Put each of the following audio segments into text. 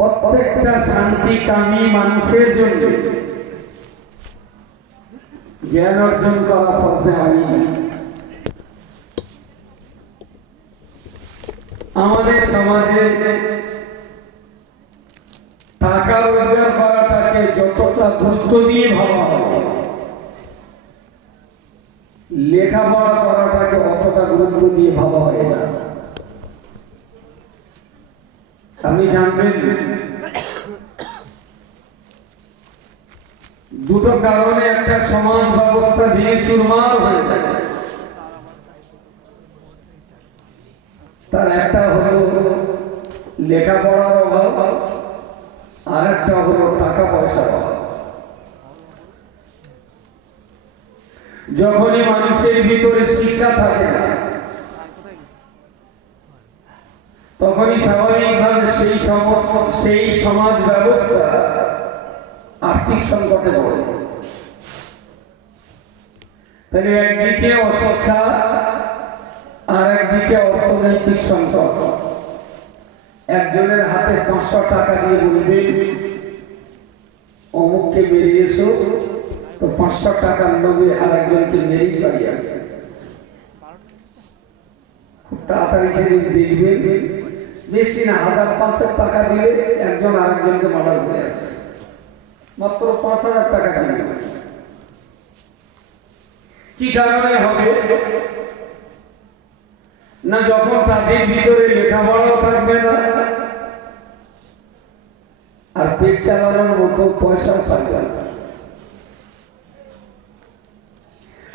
প্রত্যেকটা শান্তিকামী মানুষের জন্য জ্ঞান অর্জন করা ফরজে আইন। আমাদের সমাজে টাকা রোজগার করাটাকে যতটা গুরুত্ব দিয়ে ভাবা হয়, লেখাপড়া করাটাকে অতটা গুরুত্ব দিয়ে ভাবা হয় না। আপনি জানবেন দুটো কারণে একটা সমাজ ব্যবস্থা ভেঙে চুরমার হয়ে যায়। তার একটা হলো লেখাপড়ার অভাব, আর একটা হলো টাকা পয়সার অভাব। যখনই মানুষের ভিতরে শিক্ষা থাকে না, তখনই স্বাভাবিকভাবে সেই সমাজ ব্যবস্থা আর্থিক সংকটে পড়ে। তাহলে একদিকে অশিক্ষা আর একদিকে অর্থনৈতিক সংকট। একজনের হাতে 500 টাকা দিয়ে বলবে অমুককে মেরে এসো, তো 500 টাকার লোভে আর একজনকে মেরেই বাড়ি আসবে। খুব তাড়াতাড়ি সেদিন দেখবে বেশি না 1000-500 টাকা দিয়ে একজন আর একজনকে মার্ডার করে আসবে, মাত্র 5000 টাকা দিয়ে। কি কারণে হবে না? যখন তাদের ভিতরে লেখাপড়াও থাকবে না আর পেট চালানোর মতো পয়সা থাকবে না।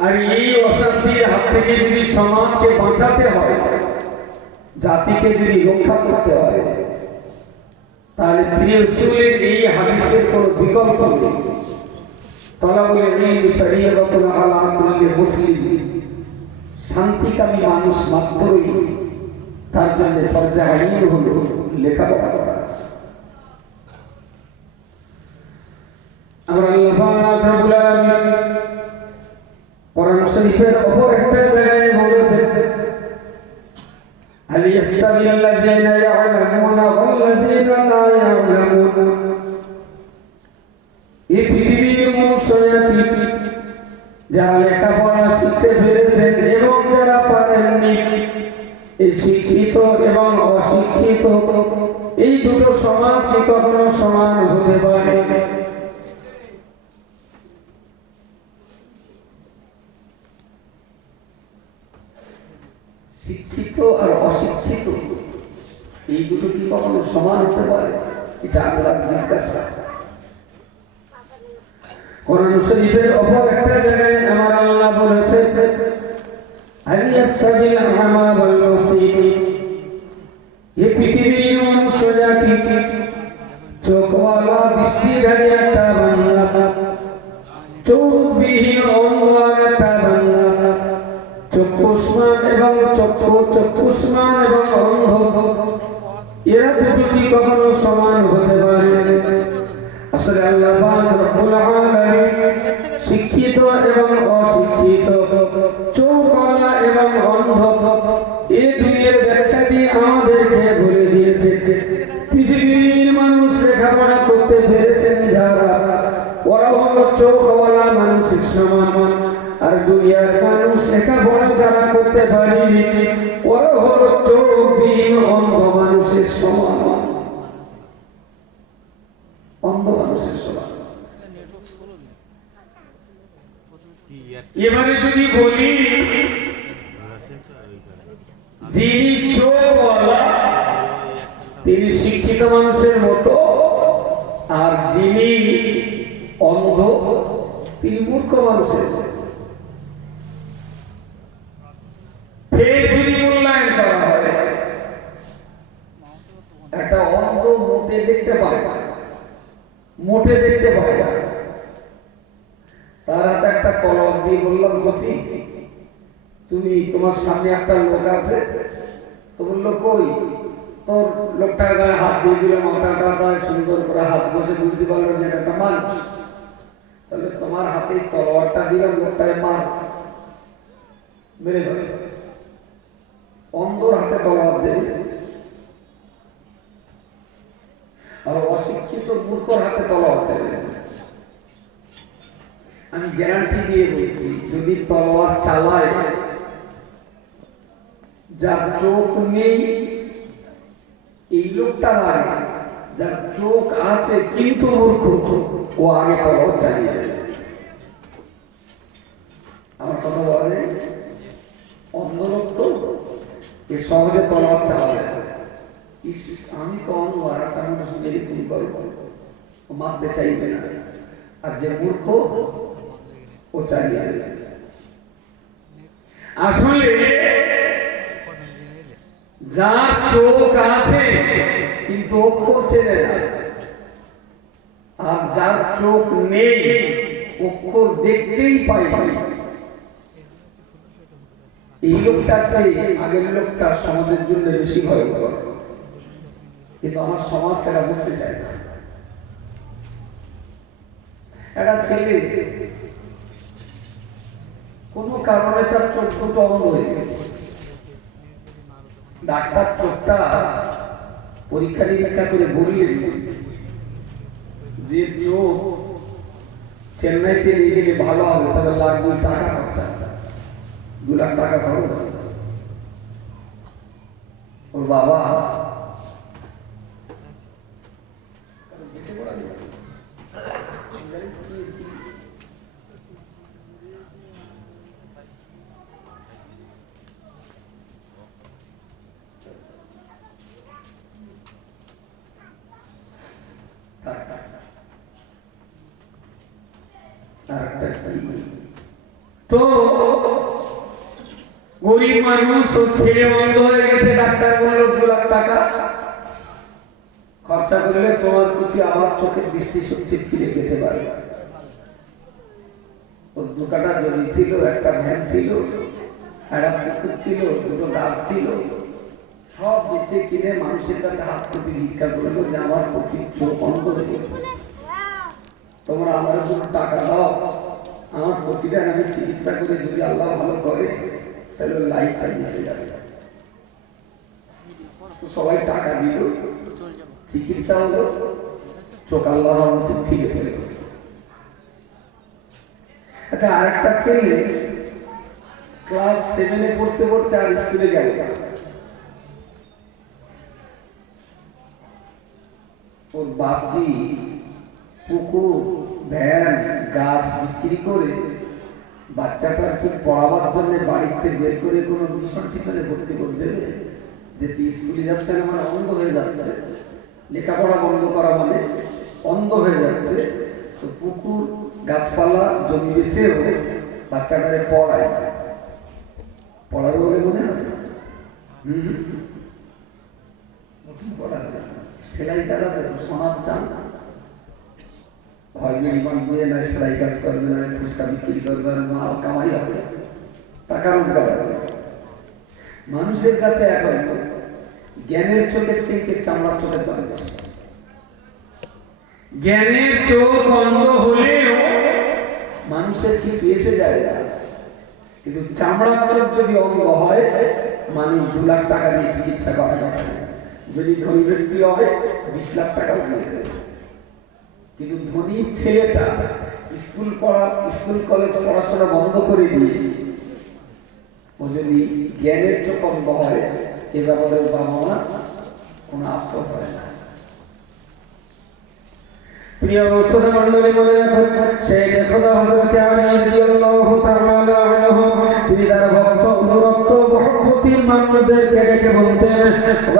আর এই অশান্তির হাত থেকে যদি সমাজকে বাঁচাতে হয়, জাতিকে যদি রক্ষা করতে হয়, তাহলে প্রিয় রাসূলের এই হাদিসের কোনো বিকল্প নেই। তালাবুল ইলমি ফরিয়াদাতুন আলা কুল্লি মুসলিম, শান্তিকামী মানুষ মাত্রই তার জন্য ফরজে আইন হলো লেখাপড়া করা। আমরা আল্লাহ পাক রব্বুল আলামিন কোরআন শরীফের অপর একটা জায়গায় বলেছেন, হাল ইয়াস্তাবিল্লাযীনা ইয়া'লামুনা ওয়াল্লাযীনা লা ইয়া'লামুন। এই পৃথিবীর মানুষরা যারা লেখাপড়া শিখতে পেরেছেন এবং যারা পারেননি, এই শিক্ষিত এবং অশিক্ষিত এই দুটো সমাজ কি কখনো সমান হতে পারে? শিক্ষিত আর অশিক্ষিত এই দুটো কি কখনো সমান হতে পারে? এটা আল্লাহর জিজ্ঞাসা। কোরআন শরীফের অপর একটা জায়গায় আমার আল্লাহ বলেছে, হাল ইয়াস্তাবিল আ'মা ওয়াল বাসীর। এই পৃথিবীর মানুষরা কি চোখওয়ালা দৃষ্টিধারী একটা বান্দা, চোখবিহীন অন্ধ একটা বান্দা, চক্ষুষ্মান এবং চক্ষুষ্মান এবং অন্ধ, এরা দুটো কি কখনো সমান হতে পারে? আসলে আল্লাহ পাক রব্বুল আলামিন শিক্ষিত এবং অশিক্ষিত, চোখওয়ালা এবং অন্ধ এই দুইয়ের ব্যাখ্যা দিয়ে আমাদেরকে বলে দিয়েছে। পৃথিবীর মানুষ লেখাপড়া করতে পেরেছেন যারা, ওরা হলো চোখওয়ালা মানুষের সমান, আর দুনিয়ার মানুষ লেখাপড়া যারা করতে পারেনি ওরা হলো চোখবিহীন অন্ধ মানুষের সমান। অন্ধ মানুষের সমান। এবারে যদি বলি যিনি চোখওয়ালা তিনি শিক্ষিত মানুষের মতো, আর যিনি অন্ধ তিনি মূর্খ মানুষের। যদি মূল্যায়ন করা হয়, একটা অন্ধ মোটে দেখতে পায় না, মোটে দেখতে পায় না, তার হাতে একটা কলম দিয়ে বললাম, বলছি তুমি তোমার সামনে একটা লোক আছে, তো বললো কই, তোর লোকটার গায়ে হাত দিয়ে দিলে মাথাটা গায়ে সুন্দর করে হাত বসে বুঝতে পারলো যে একটা মানুষ। তাহলে তোমার হাতে তলোয়ারটা দিলাম, লোকটাকে মার, মেরে ধরে। অন্ধর হাতে তলোয়ার দেবে। আর অশিক্ষিত মূর্খর হাতে তলোয়ার দেবে। আমি গ্যারান্টি দিয়ে বলছি, যদি তলোয়ার চালায়, যার চোখ নেই এই লোকটা লাগে, যার চোখ আছে কিন্তু মূর্খ ও আগে তলোয়ার চালিয়ে যাবে। আমার কথা বলে অন্ধ লোক তো এর সহজে তলোয়ার চালাবে। ইস, আমি তো অন্ধ, আর একটা মানুষ মেরে গুলি করবো, ও মারতে চাইবে না। আর যে মূর্খ ও চালিয়ে যাবে। আসলে যার চোখ আছে কিন্তু অক্ষর চেনে না, আর যার চোখ নেই অক্ষর দেখতেই পাই, এই লোকটার চেয়ে আগের লোকটা সমাজের জন্য বেশি ভয়ঙ্কর। কিন্তু আমার সমাজ সেটা বুঝতে চায় না। একটা ছেলে কোন কারণে তার চোখ দুটো অন্ধ হয়ে গেছে। ডাক্তার চোখটা পরীক্ষা নিরীক্ষা করে বললেন যে চোখ চেন্নাইতে নিয়ে গেলে ভালো হবে, তবে লাগবে টাকা খরচা, 2 লাখ টাকা খরচ। ওর বাবা তো গরিব মানুষ ছেলে বন্ধ হয়ে গেছে। ডাক্তার বলল 2 লাখ টাকা খরচা করলে তোমার কিছু আমার চোখের দৃষ্টিশক্তি ফিরে পেতে পারে। ওর 2 কাঠা জমি ছিল, একটা ভ্যান ছিল, একটা পুকুর ছিল, 2টো গাছ ছিল, সব বেচে কিনে মানুষের কাছে হাত তুলে ভিক্ষা করলো যে আমার কচি চোখ বন্ধ হয়ে গেছে, তোমরা আমার 2 টাকা দাও, আমার কচিটা আমি চিকিৎসা করে যদি আল্লাহ ভালো করে তাহলে লাইফটা বেঁচে যাবে। তো সবাই টাকা দিল, চিকিৎসা হলো, চোখ আল্লাহর রহমতে ফিরে পেল। আচ্ছা, আরেকটা ছেলে ক্লাস 7-এ পড়তে পড়তে আর স্কুলে গেল না। ওর বাপজি পুকুর, ভ্যান, গাছ বিক্রি করে বাচ্চাটাকে পড়াবার জন্য বাড়িতে বের করে কোনো মিশন টিশনে ভর্তি করে দেবে, যে তুই স্কুলে যাচ্ছে না মানে অন্ধ হয়ে যাচ্ছে, লেখাপড়া বন্ধ করা মানে অন্ধ হয়ে যাচ্ছে। তো পুকুর, গাছপালা, জমি বেচেও বাচ্চাটাকে পড়াবে বলে মনে হয়। পড়াবে, সেলাই কাজ আছে, সোনার চান হয়, মিনিমাম বুঝে না, সেলাই কাজ করবে না, ফুচকা বিক্রি করবে, মাল কামাই হবে, টাকা রোজগার হবে। মানুষের কাছে এখন জ্ঞানের চোখের চেয়ে চামড়ার চোখের দাম বেশি। জ্ঞানের চোখ অন্ধ হলেও মানুষের কিছু এসে যায় না, কিন্তু চামড়ার চোখ যদি অন্ধ হয় মানুষ 2 লাখ টাকা দিয়ে চিকিৎসা করা যায়। যদি ধনী ব্যক্তি হয় 20 লাখ টাকা দিয়ে দেবে। কিন্তু ধনী ছেলেটা স্কুল কলেজ পড়াশোনা বন্ধ করে দিয়ে ও যদি জ্ঞানের চোখ অন্ধ হয়, এ ব্যাপারে বাবা মা কোনো আফসোস হয় না। প্রিয় মুসলমান মণ্ডলী, মনে রাখুন, শেখ খোদা হযরত আলী রাদিয়াল্লাহু তাআলা আনহু তিনি তার ভক্ত অনুরক্ত মহব্বতীর মানুষদেরকে ডেকে বলতেন,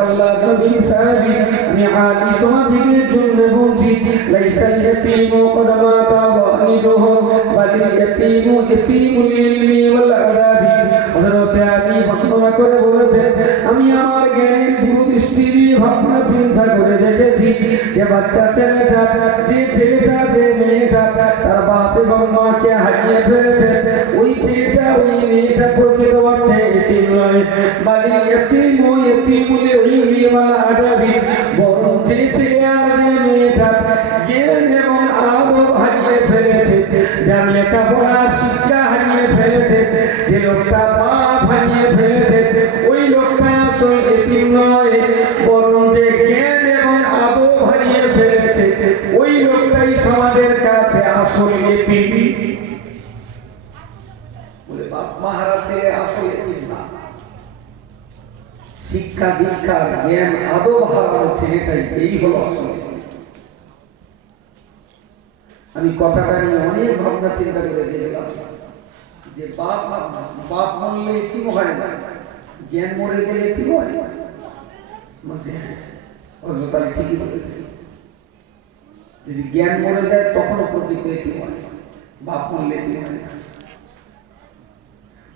আল্লাহর নবী সাহাবী, আমি আলী তোমাদের জন্য বলছি, লাইসাল ইয়াতীমু ক্বাদ মাতা ওয়ালিদুহু বাল ইয়াতীমু ইয়াতীমুল ইলমি ওয়াল আদাবি। হযরত আলী বর্ণনা করে বলেছেন, আমি আমার জ্ঞানের দূরদৃষ্টি দিয়ে ভাবনা চিন্তা করে দেখেছি যে বাচ্চা ছেলেটা, যে ছেলেটা, যে মেয়েটা তার বাপ এবং মাকে হারিয়ে ফেলেছে, ওই ছেলেটা, ওই মেয়েটা প্রকৃত অর্থে এতিম নয়, বাল ইয়াতীমু ইয়াতীমুল ইলমি ওয়াল আদাবি। বরং যে ছেলে আর যে মেয়েটা জ্ঞান এবং আদব হারিয়ে ফেলেছে, যার লেখাপড়ার শিক্ষা হারিয়ে ফেলেছে, যে লোকটা বাপ হারিয়ে ফেলেছে, ওই লোকটা আসলে এতিম নয়, বরং যে জ্ঞান এবং আদব হারিয়ে ফেলেছে আসল এতিম, বলে বাপ মা হারা ছেলে আসল এতিম না, শিক্ষা দীক্ষা জ্ঞান আদব হারানো ছেলেটাই এই হলো আসল। আমি কথাটা নিয়ে অনেক ভাবনা চিন্তা করে দেখলাম যে বাপ মরলে এতিম হয় না, জ্ঞান মরে গেলে এতিম হয়। তাহলে ঠিকই বলেছে, যদি জ্ঞান মরে যায় তখনও প্রকৃত এতিম হয়, বাপ মরলে এতিম হয় না।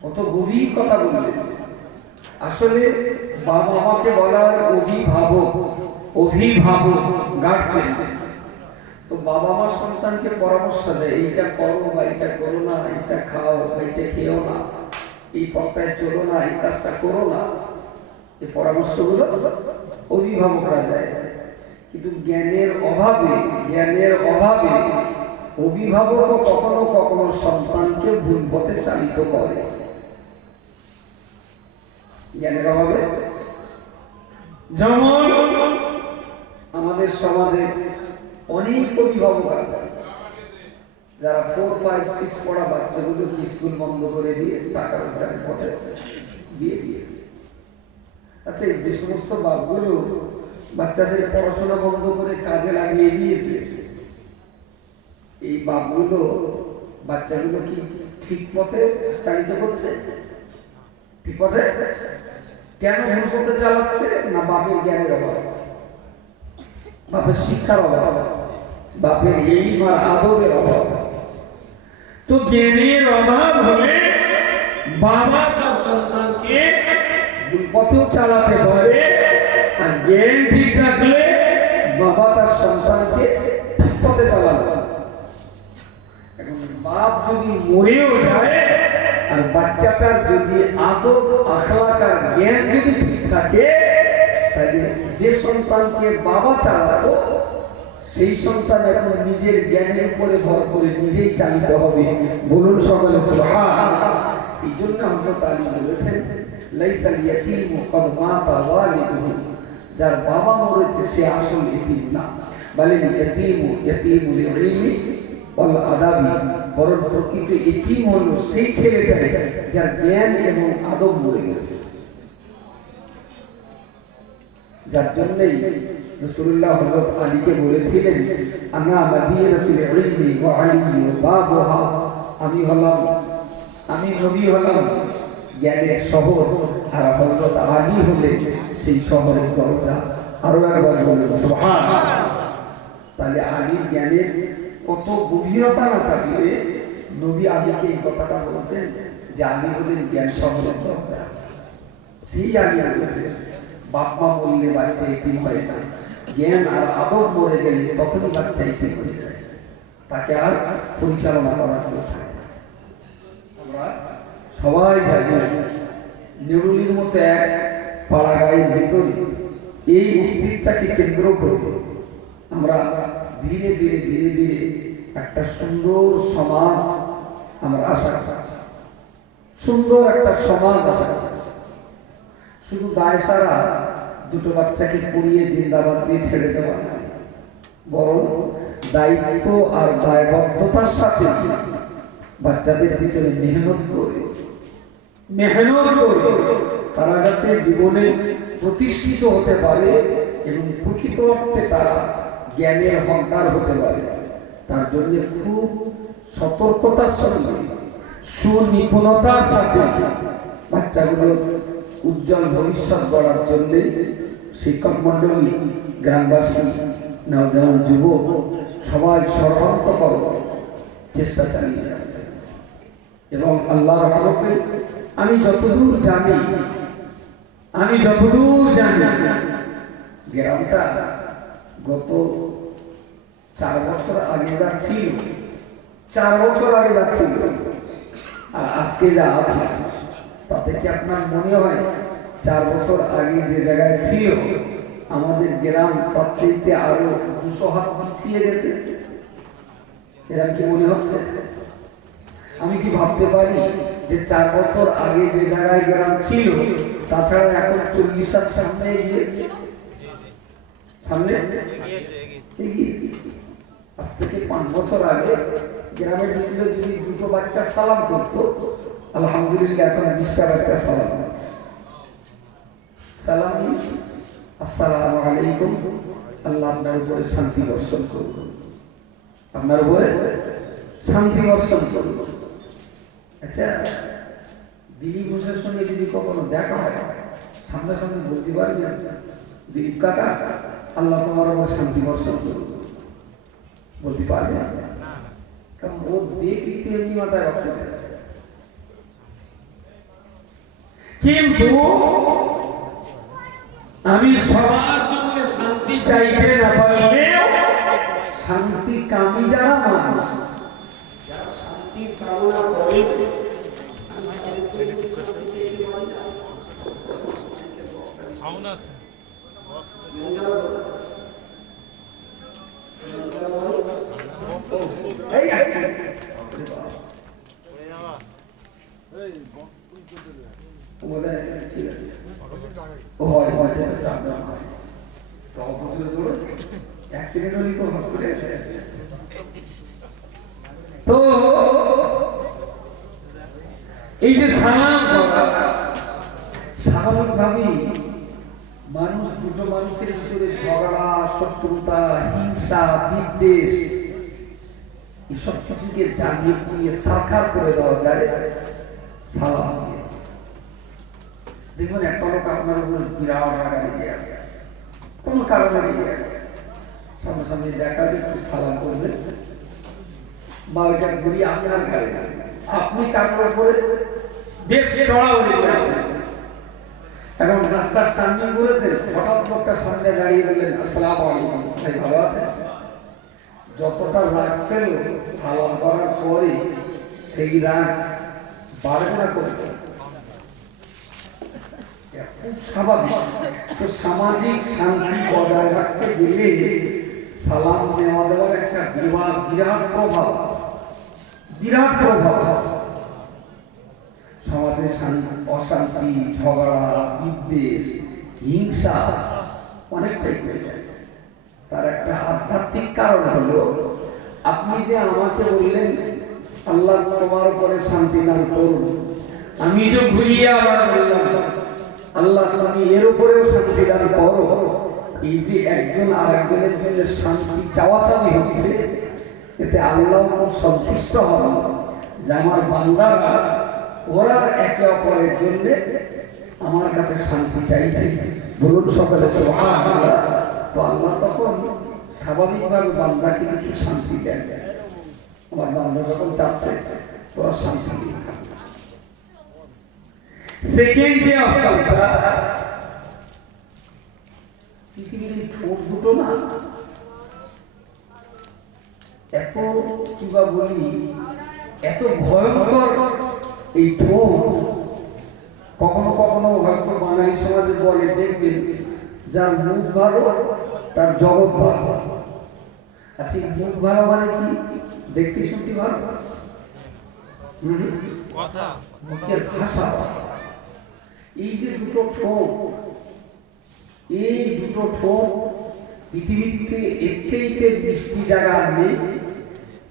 কত গভীর কথা বললেন। আসলে বাবা মাকে বলার অভিভাবক গার্জেন, তো বাবা মা সন্তানকে পরামর্শ দেয়, এইটা করো বা এটা করো না, এইটা খাও বা এইটা খেও না, এই পথটায় চলো না, এই কাজটা করো না, এই পরামর্শগুলো অভিভাবকরা দেয়। কিন্তু জ্ঞানের অভাবে অভিভাবকও কখনো কখনো সন্তানকে ভুল পথে চালিত করে। জ্ঞানের অভাবে যেমন আমাদের সমাজে অনেক অভিভাবক আছে যারা 4, 5, 6 পড়া বাচ্চাগুলোকে স্কুল বন্ধ করে দিয়ে টাকা রোজগারের পথে দিয়ে দিয়েছে। আচ্ছা, যে সমস্ত বাপগুলো বাচ্চাদের পড়াশোনা বন্ধ করে কাজে লাগিয়ে দিয়েছে, এই বাপগুলো বাচ্চাগুলো কি ঠিক পথে চালিত করছে? ঠিক পথে কেন ভুল পথে চালাচ্ছে? না বাপের জ্ঞানের অভাব, বাপের শিক্ষার অভাব, বাপের এই বা আদরের অভাব। তো জ্ঞানের অভাব হলে বাবা তার সন্তানকে ভুল পথেও চালাতে পারে, আর জ্ঞান ঠিক থাকলে বাবা তার সন্তানকে ঠিক পথে চালাবে। এখন বাপ যদি মরেও যায় আর বাচ্চাটার যদি আদব আখলাক আর জ্ঞান যদি ঠিক থাকে, তাহলে যে সন্তানকে বাবা চালাতো সেই সন্তান এখন নিজের জ্ঞানের উপরে ভর করে নিজেই চালিত হবে। বলুন সকলে সুবহানাল্লাহ। এই জন্য হযরত আলী বলেছেন, লাইসাল ইয়াতীমু ক্বাদ মাতা ওয়ালিদুহু, যার বাবা মরেছে সে আসল এতিম না, বলে ইয়াতীমুল ইলমি ওয়াল আদাবি, বরং প্রকৃত এতিম হলো সেই ছেলেটা যার জ্ঞান এবং আদব মরে গেছে। যার জন্যই রাসূলুল্লাহ হযরত আলীকে বলেছিলেন, আনা মাদিনাতুল ইলমি ওয়া আলী বাবুহা, আমি নবী হলাম জ্ঞানের শহর, আর হযরত আলী হলেন সেই শহরের দরজা। আরো একবার বলুন সুবহানাল্লাহ। তাহলে আলীর জ্ঞানের কত গভীরতা না থাকলে নবী আলীকে এই কথাটা বলতেন যে আলী হলেন জ্ঞান শহরের দরজা। সেই আলী বলেছেন, বাপ মা বললে বাচ্চা এতিম হয় না, জ্ঞান আর আদব মরে গেলে তখনই বাচ্চা এতিম হয়ে যায়, তাকে আর পরিচালনা করার কথা। আমরা সবাই জানি নেরুলির মতো এক পাড়া গাঁয়ের ভিতরে এই মসজিদটাকে কেন্দ্র করে আমরা ধীরে ধীরে একটা সুন্দর সমাজ আমরা আশা করছি, সুন্দর একটা সমাজ আশা করছি। শুধু দায় সারা দুটো বাচ্চাকে পড়িয়ে জিন্দাবাদ দিয়ে ছেড়ে দেওয়া নয়, বরং দায়িত্ব আর দায়বদ্ধতার সাথে বাচ্চাদের পিছনে মেহনত করে তারা যাতে জীবনে প্রতিষ্ঠিত হতে পারে এবং প্রকৃত অর্থে তারা জ্ঞানের হকদার হতে পারে, তার জন্য খুব সতর্কতার সঙ্গে সুনিপুণতার সাথে বাচ্চাগুলোর উজ্জ্বল ভবিষ্যৎ গড়ার জন্য শিক্ষক মন্ডলী, গ্রামবাসী, নওজোয়ান যুবক সবাই সর্বান্তকর চেষ্টা চালিয়ে যাচ্ছে। এবং আল্লাহর রহমতে আমি যতদূর জানি গ্রামটা গত 4 বছর আগে যা ছিল, 4 বছর আগে যাচ্ছিল আর আজকে যা আছে, তাতে কি আপনার মনে হয় 4 বছর আগে যে জায়গায় ছিল আমাদের গ্রাম তার চাইতে আরো 200 হাত পিছিয়ে গেছে? এরকম কি মনে হচ্ছে? আমি কি ভাবতে পারি যে 4 বছর আগে যে জায়গায় গ্রাম ছিল তাছাড়া এখন 40 হাত সামনে এগিয়েছে, সামনে এগিয়েছে। আজ থেকে 5 বছর আগে গ্রামে ঢুকলে যদি দুটো বাচ্চা সালাম করতো, আলহামদুলিল্লাহ এখন 20টা বাচ্চা সালাম করছে। সালাম মিন্স আসসালামু আলাইকুম, আল্লাহ আপনার উপরে শান্তি বর্ষণ করুন, আপনার উপরে শান্তি বর্ষণ করুন। আচ্ছা, দিলীপ ঘোষের সঙ্গে যদি কখনো দেখা হয়, সামনাসামনি বলতে পারবেন দিলীপ কাকা আল্লাহ তোমার উপরে শান্তি বর্ষণ করুন, বলতে পারবেন? কারণ ও দেখতে এমনি মাথায় রক্ত দেয়। কিন্তু আমি সবার জন্য শান্তি চাইতে না পারলেও শান্তি কামী যারা মানুষ, যারা শান্তি কামনা করে, ঠিক আছে ও হয় অ্যাক্সিডেন্ট হলে তো হসপিটালে। তো এই যে সালাম করা, স্বাভাবিকভাবেই মানুষ, দুটো মানুষের ভিতরে ঝগড়া, শত্রুতা, হিংসা, বিদ্বেষ এসব কিছুকে জ্বালিয়ে পুড়িয়ে সারখার করে দেওয়া যায় সালাম দিয়ে। দেখবেন একটা লোক আপনার উপর বিরাট রাগা লেগে আছে, কোনো কারণে লেগে আছে, সামনাসামনি দেখা হলে একটু সালাম করবেন, বা ওইটা ঘুরিয়ে আপনার ঘাড়ে, আপনি কারোর উপরে বেশ চড়া লেগে আছেন। এখন রাস্তার টার্নিং করেছেন, হঠাৎ লোকটার সামনে দাঁড়িয়ে বললেন আসসালামু আলাইকুম, ভাই ভালো আছেন? যতটা রাগ ছিল সালাম করার পরে সেই রাগ বাড়বে না করবে, খুব স্বাভাবিক। তো সামাজিক শান্তি বজায় রাখতে গেলে সালাম নেওয়া দেওয়ার একটা বিরাট প্রভাব আছে, বিরাট প্রভাব আছে। সমাজে অশান্তি, ঝগড়া, বিদ্বেষ, হিংসা অনেকটাই হয়ে যায়। তার একটা আধ্যাত্মিক কারণ হলো, আপনি যে আমাকে বললেন আল্লাহ তোমার উপরে শান্তি দান করুন, আমি যে ঘুরিয়ে আবার বললাম আল্লাহ তুমি এর উপরেও শান্তি দান করো, এই যে একজন আর একজনের জন্য শান্তি চাওয়াচাওয়ি হচ্ছে, এতে আল্লাহ সন্তুষ্ট হন যে আমার বান্দারা ওরা একে অপরের জন্য আমার কাছে শান্তি চাইছে। বলুন সকলে সুবহানাল্লাহ। তো আল্লাহ তখন স্বাভাবিকভাবে বান্দাকে কিছু শান্তি দেন। আমার বান্দা যখন চাচ্ছে তোরা শান্তি দিয়ে থাক। সেকেন্ড যে অপশনটা, পৃথিবীর ঠোঁট দুটো না এত কিবা বলি, এত ভয়ঙ্কর এই ঠোঁট। কখনো কখনো হয়তো বাঙালি সমাজে বলে, দেখবেন যার মুখ ভালো তার জগৎ ভালো। আচ্ছা, মুখ ভালো মানে কি? দেখতে শুনতে ভালো, মুখের ভাষা। এই যে দুটো ঠোঁট, এই দুটো ঠোঁট পৃথিবীতে এর চাইতে মিষ্টি জায়গা আর নেই,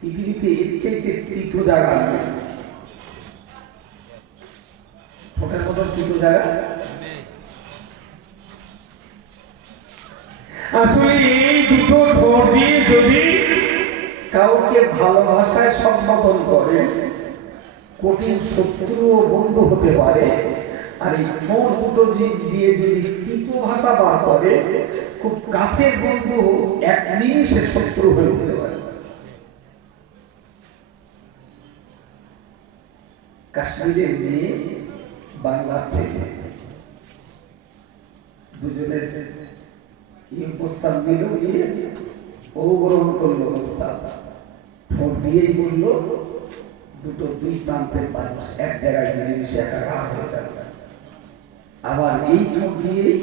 পৃথিবীতে এর চাইতে তিতো জায়গা আর নেই। ঠোঁটের মতো তিতো জায়গা আসলে এই দুটো ঠোঁট দিয়ে যদি কাউকে ভালোবাসায় সম্বোধন করে, কঠিন শত্রু ও বন্ধু হতে পারে। আর এই ঠোঁট দুটো দিয়ে যদি তিতো ভাষা বার করে, খুব কাছের বন্ধু এক নিমিষে শত্রু হয়ে উঠতে পারে। কাশ্মীরের মেয়ে, বাংলার ছেলে, দুজনের প্রস্তাব দিল, নিয়ে ও গ্রহণ করলো প্রস্তাব। ঠোঁট দিয়েই বললো, দুটো দুই প্রান্তের মানুষ এক জায়গায় মিলেমিশে একাকার হয়ে গেল। আবার এই ঠোঁট দিয়েই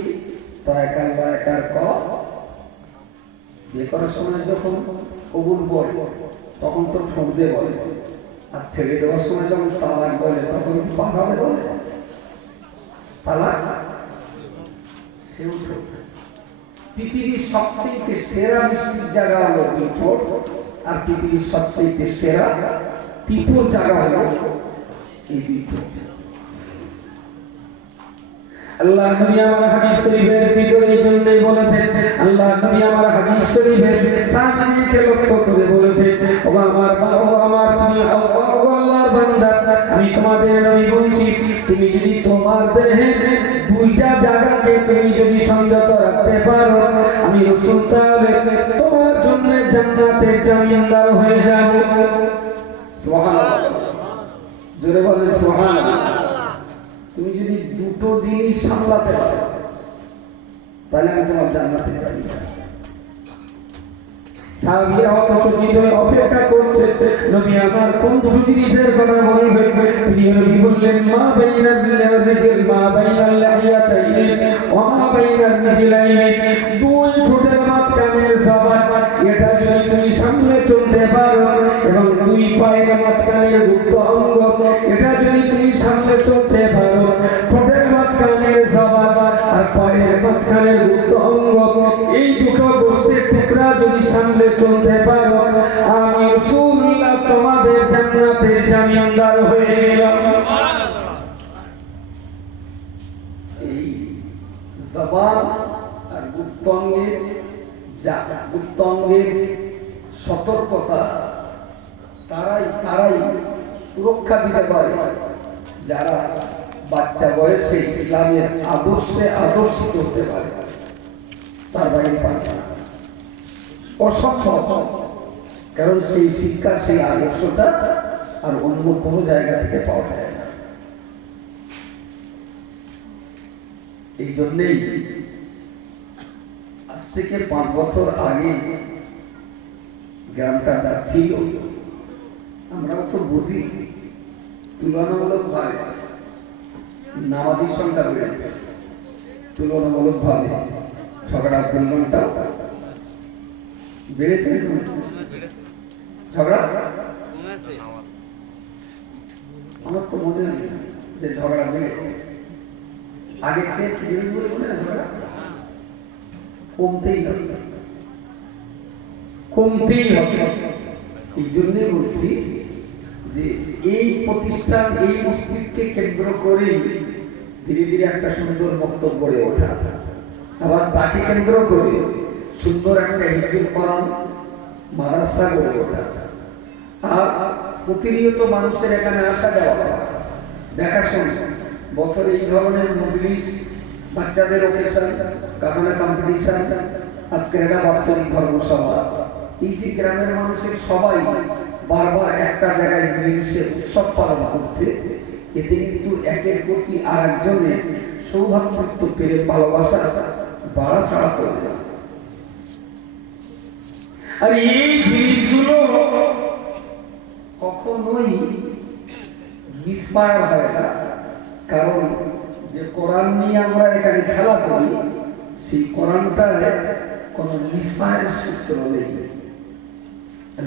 তয়কার বা একার ক বিয়ে করার সময় যখন কবুল বলে তখন তো ঠোঁট দিয়ে বলে, আর ছেড়ে দেওয়ার সময় যখন তালাক বলে তখন কি বাঁচাবে বলে তালাক, সেও ঠোঁট। পৃথিবীর সবচেয়ে সেরা মিষ্টির জায়গা হলো এই ঠোঁট। আর পৃথিবীর সবচেয়ে সেরা তৃতীয় জায়গা হলো এই দুটো। আল্লাহ নবী আমার হাদিস শরীফের ভিতরে এই জন্যই বলেছেন, আল্লাহ নবী আমার হাদিস শরীফের সাহাবীকে লক্ষ্য করে বলেছে, ও আমার প্রিয় আল্লাহর বান্দা, আমি তোমাদের নবী বলছি, তুমি যদি তোমার দেহের দুইটা জায়গাকে তুমি যদি সংযত রাখতে পারো, আমি রাসূল তাহলে তোমার জন্য জান্নাতের জামিনদার হয়ে যাব। সুবহানাল্লাহ, জোরে বলেন সুবহানাল্লাহ। তুমি যদি দুটো জিনিস সামলাতে পারো তাহলে আমি তোমার জান্নাতে যাবি। সাহাবীরা চকিত হয়ে অপেক্ষা করছে, নবী আমার কোন দুটো জিনিসের কথা বলবেন। তিনি নবী বললেন, মা বাইনাল রিজল মা বাইনাল লাহিয়াতাইনি ওয়া মা বাইনাল রিজলাইনি, দুই ঠোঁটের মাঝখানের জবান, এটা যদি তুমি সামনে চলতে পারো, এবং দুই পায়ের মাঝখানের গুপ্ত অঙ্গ, এটা যদি তুমি সামনে চলতে পারো, ঠোঁটের মাঝখানের জবান আর পায়ের মাঝখানের গুপ্ত অঙ্গ, এই দুটো বস্তুর টুকরা যদি সামনে চলতে পারো, আমি রাসূলুল্লাহ তোমাদের জান্নাতের জামিনদার হয়ে গেলাম। এই জবান আর গুপ্তাঙ্গের সতর্কতা তারাই সুরক্ষা দিতে পারে যারা বাচ্চা বয়সে ইসলামের আদর্শে আদর্শিত হতে পারে, তার বাইরে পারে না, অসম্ভব। কারণ সেই শিক্ষা, সেই আদর্শটা আর অন্য কোনো জায়গা থেকে পাওয়া যায় না। এই জন্যেই আজ থেকে 5 বছর আগে গ্রামটা যাচ্ছিল, আমরাও তো বুঝি তুলনামূলক ভাবে নামাজির সংখ্যা বেড়েছে, তুলনামূলক ভাবে ঝগড়ার পরিমাণটা বেড়েছে। ঝগড়া আমার তো মনে হয় যে ঝগড়া বেড়েছে, আগের চেয়ে কি বেড়েছে বলে মনে হয়? ঝগড়া কমতেই হবে। এই জন্যে বলছি যে এই প্রতিষ্ঠান, এই মসজিদকে কেন্দ্র করে ধীরে ধীরে একটা সুন্দর বক্তব্য গড়ে ওঠা, আবার তাকে কেন্দ্র করে সুন্দর একটা হিফজুল কোরআন মাদ্রাসা গড়ে ওঠা, আর প্রতিনিয়ত মানুষের এখানে আসা যাওয়া, দেখাশোনা, বছরে এই ধরনের মজলিস, বাচ্চাদের ওকেশন, কাফানা কম্পিটিশন, আজকের একটা বাৎসরিক ধর্মসভা, এই যে গ্রামের মানুষের সবাই বারবার একটা জায়গায় মিলেমিশে উৎসব পালন করছে, এতে কিন্তু একের প্রতি আর একজনের সৌভাগ্যত্ব প্রেম ভালোবাসা বাড়া ছাড়া চলবে না। আর এই জিনিসগুলো কখনোই মিসফায়ার হয় না, কারণ যে কোরআন নিয়ে আমরা এখানে খেলা করি, সেই কোরআনটায় কোনো মিসফায়ারের সূত্র নেই।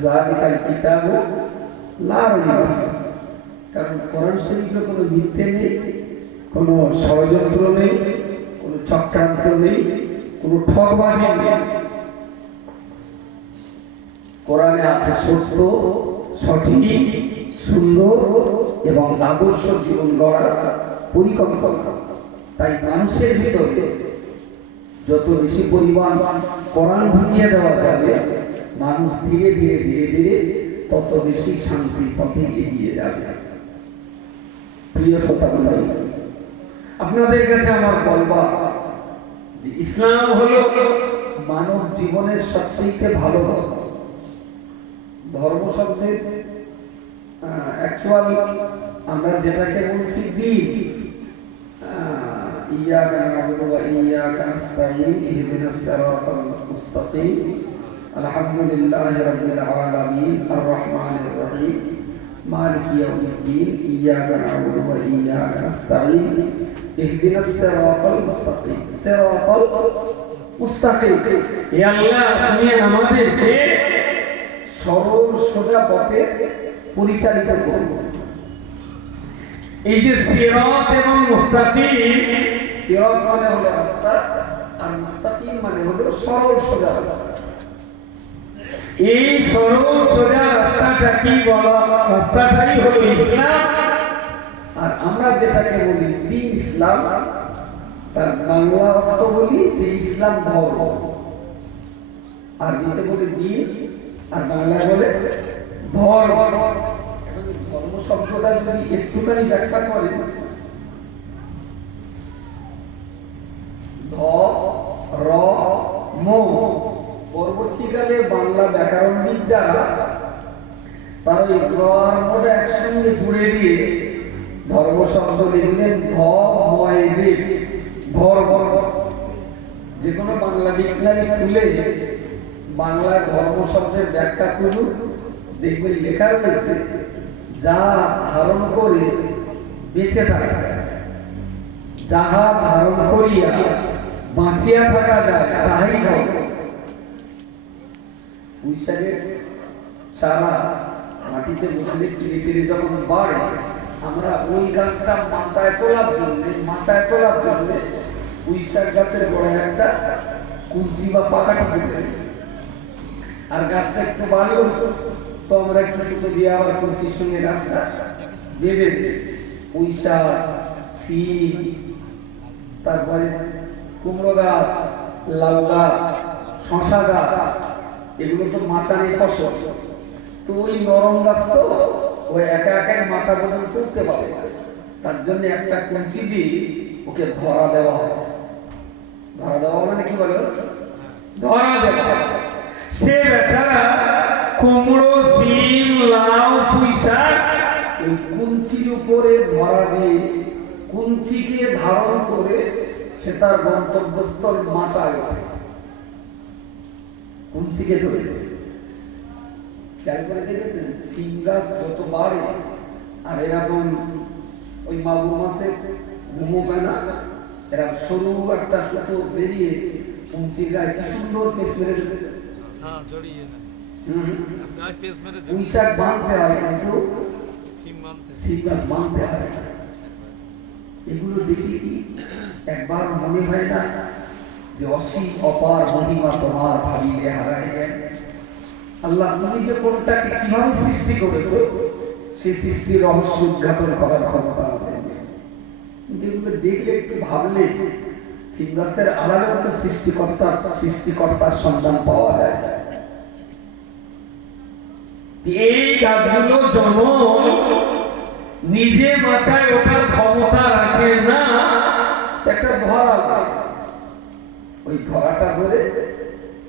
যালিকাল কিতাবু লা রাইবা ফীহ, কারণ কোরআন শরীফে কোনো মিথ্যে নেই, কোনো ষড়যন্ত্র নেই, কোনো চক্রান্ত নেই, কোনো ঠকবাজি নেই। কোরআনে আছে সত্য, সঠিক, সুন্দর এবং আদর্শ জীবন গড়ার পরিকল্পনা। তাই মানুষের ভিতরে যত বেশি পরিমাণ কোরআন ঢুকিয়ে দেওয়া যাবে, মানুষ ধীরে ধীরে ধীরে ধীরে তত বেশি শান্তির পথে এগিয়ে যাবে। প্রিয় শ্রোতামণ্ডলী, আপনাদের কাছে আমার বলবা যে ইসলাম হলো মানব জীবনের সবচেয়ে ভালো ধর্ম। ধর্ম শব্দের অ্যাকচুয়াল আমরা যেটাকে বলছি দ্বীন, ইয়াকা না'বুদু ওয়া ইয়াকা নাস্তাঈন ইহদিনাস সিরাতাল মুস্তাকিম আলহামদুলিল্লাহি রাব্বিল আলামিন আর রহমানির রহিম মালিকি ইয়াউমিদ্দিন ইয়াকা না'বুদু ওয়া ইয়াকা নাস্তাঈন ইহদিনাস সিরাতাল মুস্তাকিম সিরাতাল মুস্তাকিম। হে আল্লাহ, আপনি আমাদেরকে সরল সোজা পথে পরিচালিত করুন। এই যে সিরাত এবং মুস্তাকিম, সিরাত মানে হলো রাস্তা আর মুস্তাকিম মানে হলো সরল সোজা রাস্তা। এই সরল সোজা রাস্তাটা কি বলা, রাস্তাটাই হলো ইসলাম। আর আমরা যেটাকে বলি দ্বীন ইসলাম, তার বাংলা অর্থ বলি যে ইসলাম ধর্ম, আরবিতে বলে দ্বীন আর বাংলায় বলে ধর্ম। এখন ধর্ম শব্দটা যদি একটুখানি ব্যাখ্যা করেন, ধর্ম, পরবর্তীকালে বাংলা ব্যাকরণবিদ যারা তার ওই ধর্মটা একসঙ্গে জুড়ে দিয়ে ধর্ম শব্দ লিখলেন ধর্ম। যে কোনো বাংলা ডিকশনারি খুলে বাংলায় ধর্ম শব্দের ব্যাখ্যা করুন, দেখবেন লেখা রয়েছে যা ধারণ করে বেঁচে থাকা যায়, যাহা ধারণ করিয়া বাঁচিয়া থাকা যায় তাহাই ধর্ম। পুঁইশাকের চারা মাটিতে বসলে ধীরে ধীরে যখন বাড়ে, আমরা ওই গাছটা মাচায় তোলার জন্য পুঁইশাক গাছের গোড়ায় একটা কুঞ্চি বা পাকাটি পুঁতে দিই। আর গাছটা একটু বাড়লো তো আমরা একটু সুতো দিয়ে আবার কুঞ্চির সঙ্গে গাছটা বেঁধে দিই। পুঁইশাক, সিম, তারপরে কুমড়ো গাছ, লাউ গাছ, শশা গাছ, এগুলো তো মাচানে ফসল। তো ওই নরম গাছ তো ওই একা একাই মাচা বদল করতে পারে, তার জন্য একটা কুঞ্চি দিয়ে ওকে ধরা দেওয়া হয়। ধরা দেওয়া মানে কি বলে? ধরা দেওয়া। সে বেচারা কুমড়ো, সিম, লাউ, পুঁইশাক ওই কুঞ্চির উপরে ধরা দিয়ে কুঞ্চিকে ধারণ করে সে তার গন্তব্যস্থল মাচায় যায়। কুঞ্চিকে ধরে খেয়াল করে দেখেছেন, সিম গাছ যত বাড়ে আর এরকম ওই মাগুর মাছের মোমো পায়না, এরকম সরু একটা সুতো বেরিয়ে কুঞ্চির গায়ে কি সুন্দর পেস মেরে দিয়েছে। পুঁইশাক বাঁধতে হয় কিন্তু সিম গাছ বাঁধতে হয়। এগুলো দেখি কি একবার মনে হয় না যে অসীম অপার মহিমা তোমার ভাবিলে হারায় গেল। আল্লাহ তুমি যে কোনটাকে কিভাবে সৃষ্টি করেছো সেই সৃষ্টির রহস্য উদ্ঘাটন করার ক্ষমতা আমাদের নেই। কিন্তু এগুলো দেখলে একটু ভাবলে সিম গাছের আলাদা মতো সৃষ্টিকর্তার সন্ধান পাওয়া যায়। এই গাছগুলো যেমন নিজে মাচায় ওঠার ক্ষমতা রাখে না, একটা ধরা লাগে, ওই ধরাটা ধরে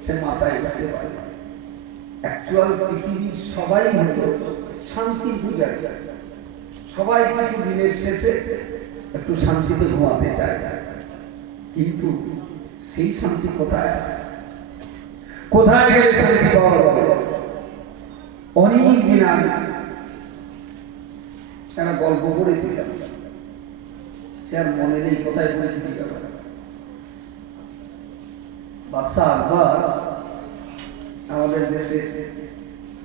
সে মাচায় যেতে পারে। অ্যাকচুয়াল পৃথিবীর সবাই হলো শান্তি পূজারী, সবাই কিছু দিনের শেষে একটু শান্তিতে ঘুমাতে চায়, কিন্তু সেই শান্তি কোথায় আছে? কোথায় গেলে শান্তি পাওয়া যাবে? অনেক দিন আগে একটা গল্প পড়েছিলাম, সে আর মনে নেই কোথায় পড়েছি। বাদশাহ আকবর আমাদের দেশে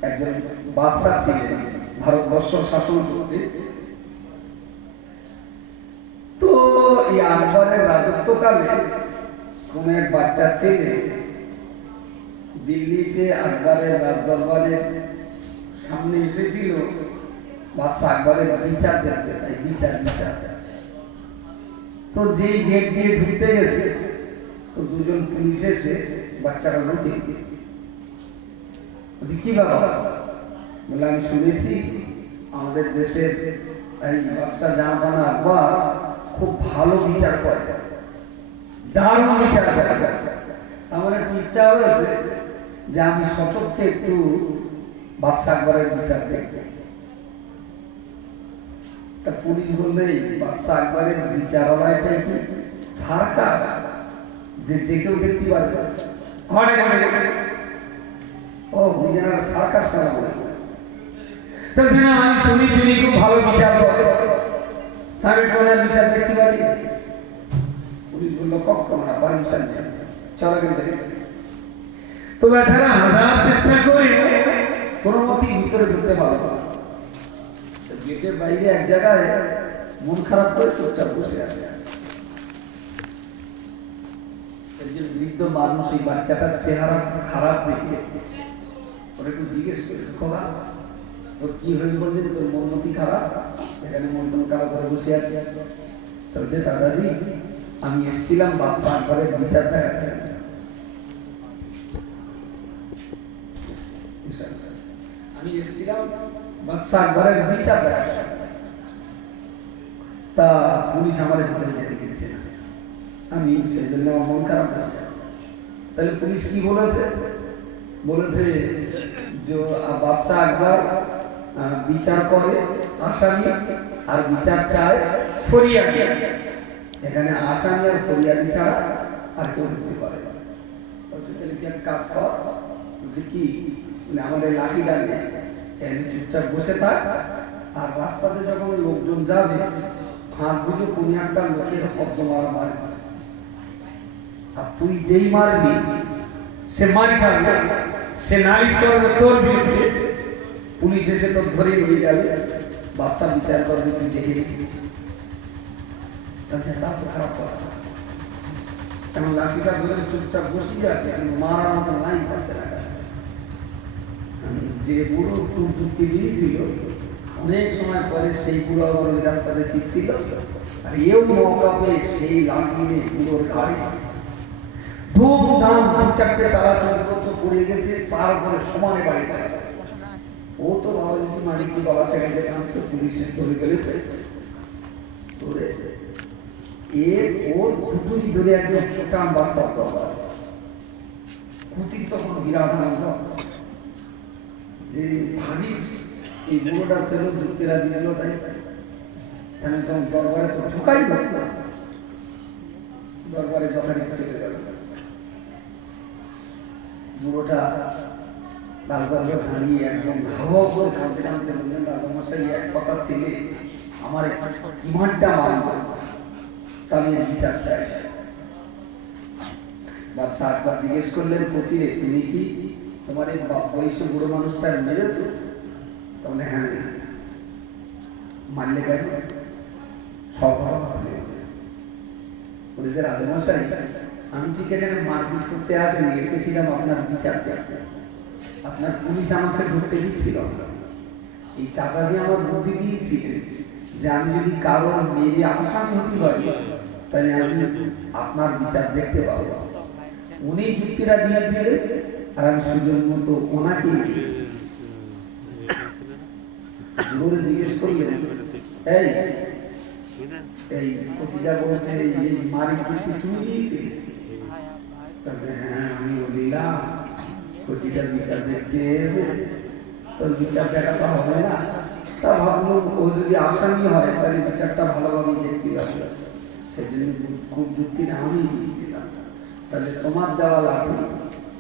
একজন বাদশাহ ছিলেন, ভারতবর্ষ শাসন করতে। তো এই আকবরের রাজত্বকালে কোন এক বাচ্চা ছেলে দিল্লিতে আকবরের রাজদরবারের সামনে এসেছিল বাদশাহ আকবরের বিচার দেখতে, তাই বিচার। তো যেই গেট দিয়ে ঢুকতে গেছে তো দুজন পুলিশ এসে বাচ্চারা ঢুকে গিয়েছে। বলছি কি বাবা? বলে আমি শুনেছি আমাদের দেশের এই বাদশাহ জাহাপানা আকবর খুব ভালো বিচার করে, দারুণ বিচার করে। আমার একটু ইচ্ছা হয়েছে যে আমি সচক্ষে একটু বাদশাহ আকবরের বিচার দেখতে। তা পুলিশ বললে বাদশাহ আকবরের বিচারালয়টাই কি সার্কাস, যে যে কেউ দেখতে পারবে? ও নিজের সার্কাস ছাড়া বলে আমি শুনেছি খুব ভালো বিচার করে, আমি টোনার বিচার দেখতে পারি। পুলিশ বললো কখন না, পারমিশন চলো কিন্তু। তো বেচারা হাজার চেষ্টা করে কোনো মতেই ভিতরে ঢুকতে পারবো না। গেটের বাইরে এক জায়গায় মন খারাপ করে চুপচাপ বসে আছে একজন বৃদ্ধ মানুষ। এই বাচ্চাটার চেহারা খারাপ দেখে ওরা একটু জিজ্ঞেস করেছে, খোলা তোর কি হয়েছে বললেন, তোর মন মতি খারাপ, এখানে মন মন খারাপ করে বসে আছে। তো হচ্ছে চাচাজি আমি এসেছিলাম বাদশাহ আকবরের বিচার দেখাতে। আমি এসেছিলাম বাদশাহ আকবরের বিচার দেখাতে, তা পুলিশ আমার ভিতরে যেতে দিচ্ছে না, আমি সেই জন্য আমার মন খারাপ বসে আছে। তাহলে পুলিশ কি বলেছে, বলেছে যে বাদশাহ আকবর বিচার করে আসামি আর বিচার চায় ফরিয়াদি, এখানে আসামি আর ফরিয়াদি ছাড়া আর কেউ ঢুকতে পারে না। তাহলে কি কাজ কর, বলছে কি আমাদের লাঠি ডাকে চুপচাপ বসে থাক, আর রাস্তাতে যখন লোকজন যাবে ফাঁক বুঝে কোনো একটা লোকের হদ্দ মারা মারে, আর তুই যেই মারবি সে মারি খাবে, সে নালিশ করবে তোর বিরুদ্ধে, পুলিশ এসে তোর ধরে নিয়ে যাবে, বাদশা বিচার করবে, তুই দেখে দেখি। তা তো খারাপ কথা, এমন লাঠিটা ধরে চুপচাপ বসিয়ে আছে, মারার মতো নাই পাচ্ছে না। যে বুড়ো খুব যুক্তি দিয়েছিল, অনেক সময় পরে সেই বুড়ো আবার ওই রাস্তাতে ফিরছিল, আর এও মৌকা পেয়ে সেই লাঠি নিয়ে বুড়োর গাড়ি ধুমধাম দু চারটে চালাচল করতে পড়ে গেছে, তারপরে সমানে বাড়ি চালা যাচ্ছে। ও তো বাবা দিচ্ছি মারিচ্ছি গলা ছেড়ে যে কাঁদছে, পুলিশের ধরে ফেলেছে, ধরে এর ওর দুটোই ধরে একদম সুটাম বাদশাহ দরবার। কুচির তখন বিরাট আনন্দ হচ্ছে যে ভাগিস এই বুড়োটা ছিল যুক্তিরা দিয়েছিল, তাই আমি তখন দরবারে তো ঢুকাই না, দরবারে যথারীতি চলে যাবে। বুড়োটা রাজদরবারে দাঁড়িয়ে একদম হাওয়া করে কাঁদতে কাঁদতে বললেন, রাজামশাই এক কথা ছেলে আমার ডিমান্ডটা মানব, তা আমি বিচার চাই। বাদশাহ আকবর জিজ্ঞেস করলেন, কচিরে তুমি কি তোমার এই বয়স বুড়ো মানুষটার মেরেছ? তাহলে হ্যাঁ মেরেছে। মারলে কেন? সব বলেছে রাজামশাই আমি ঠিক এখানে মারপিট করতে আসিনি, এসেছিলাম আপনার বিচার চাইতে, আপনার পুলিশ আমাকে ঢুকতে দিচ্ছিল। এই চাচাজি আমার বুদ্ধি দিয়েছিলেন যে আমি যদি কারো মেরে আসামি হতে পারি তাহলে আমি আপনার বিচার দেখতে পাবো। উনি যুক্তিটা দিয়েছিলেন আর আমি সুযোগ মতো ওনাকে দিয়েছি। জিজ্ঞেস করলেন, এই এই কচিটা বলছে এই মারি যুক্তি তুমি দিয়েছিলে? হ্যাঁ আমি বলিলাম কচিটার বিচার দেখতে এসে তোর বিচার দেখাটা হবে না, তা ভাবলাম ও যদি আসামি হয় তাহলে বিচারটা ভালোভাবে দেখতে পাবে, সেদিন খুব যুক্তিটা আমি দিয়েছিলাম। তাহলে তোমার দেওয়া লাঠি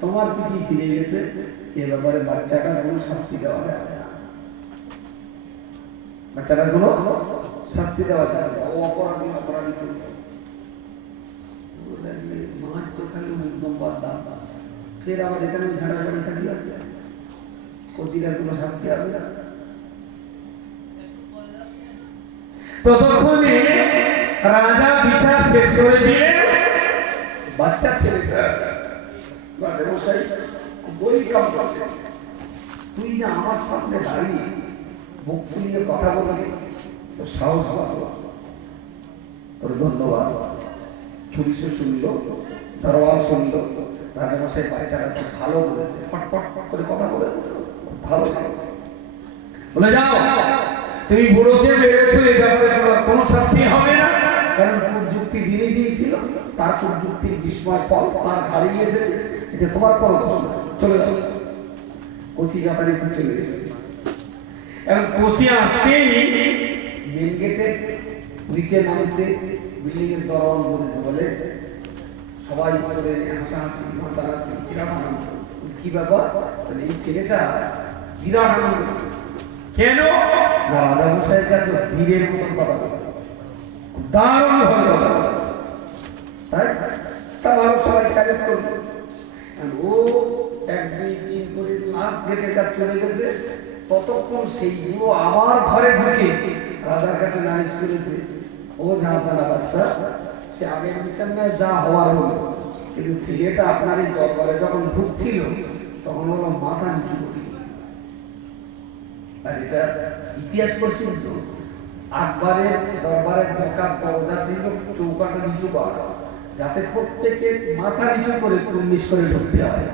তোমার পিঠে ফিরে গেছে, এ ব্যাপারে বাচ্চাটা কোনো শাস্তি দেওয়া যাবে না, বাচ্চাটা কোনো শাস্তি দেওয়া যাবে না, ও অপরাধী অপরাধী তো মাছ তো খালি একদম বাদ দাম, ফের আবার এখানে ঝাড়াঝাড়ি থাকি যাচ্ছে, কচিরার কোনো শাস্তি হবে না। ততক্ষণে রাজা বিচার শেষ করে দিয়ে বাচ্চা ছেলেটা তুই যে আমার সামনে দাঁড়িয়ে মুখ ফুলিয়ে কথা বললি, তোর সাহস ভালো, তোর ধন্যবাদ। পুলিশও শুনলো, দরবার শুনলো, রাজামশাই বাচ্চারা খুব ভালো বলেছে, ফটফট করে কথা বলেছে, ভালো লেগেছে। বলে যাও তুমি বুড়োকে মেরেছো, এই ব্যাপারে কোনো শাস্তি হবে না, কারণ কোন যুক্তি দিয়ে দিয়েছিল, তার কোন যুক্তির বিস্ময় ফল তার ঘাড়ে এসেছে, এটা তোমার পর দোষ না, চলে যাও। কোচি ব্যাপারে চলে এসেছে, এবং কোচি আসতেই মেন গেটে নিচে নামতে বিল্ডিং এর দরওয়ান বলেছে, বলে সবাই করে হাসাহাসি নাচানাচি বিরাট আনন্দ। কি ব্যাপার? তাহলে এই ছেলেটা বিরাট আনন্দ করতেছে কেন? না রাজামশাইয়ের কাছে বীরের মতন কথা বলেছে, দারুণ ভাবে কথা বলেছে, তাই তা ভালো সবাই স্যালুট করলো। ও এক দুই তিন করে লাস্ট গেটের কাছে চলে গেছে, ততক্ষণ সেই বুড়ো আবার ঘরে ঢুকে রাজার কাছে নালিশ করেছে, ও জাহাপানা বাদশা সে আগের বিচার নয় যা হওয়ার হলো, কিন্তু ছেলেটা আপনার এই দরবারে যখন ঢুকছিল তখন হলো মাথা নিচু করি একটা ইতিহাস পড়ছি তো, আকবরের দরবারে ঢোকার দরজা ছিল চৌকাটা নিচু করা, যাতে প্রত্যেকে মাথা নিচু করে কুর্নিশ করে ঢুকতে হয়।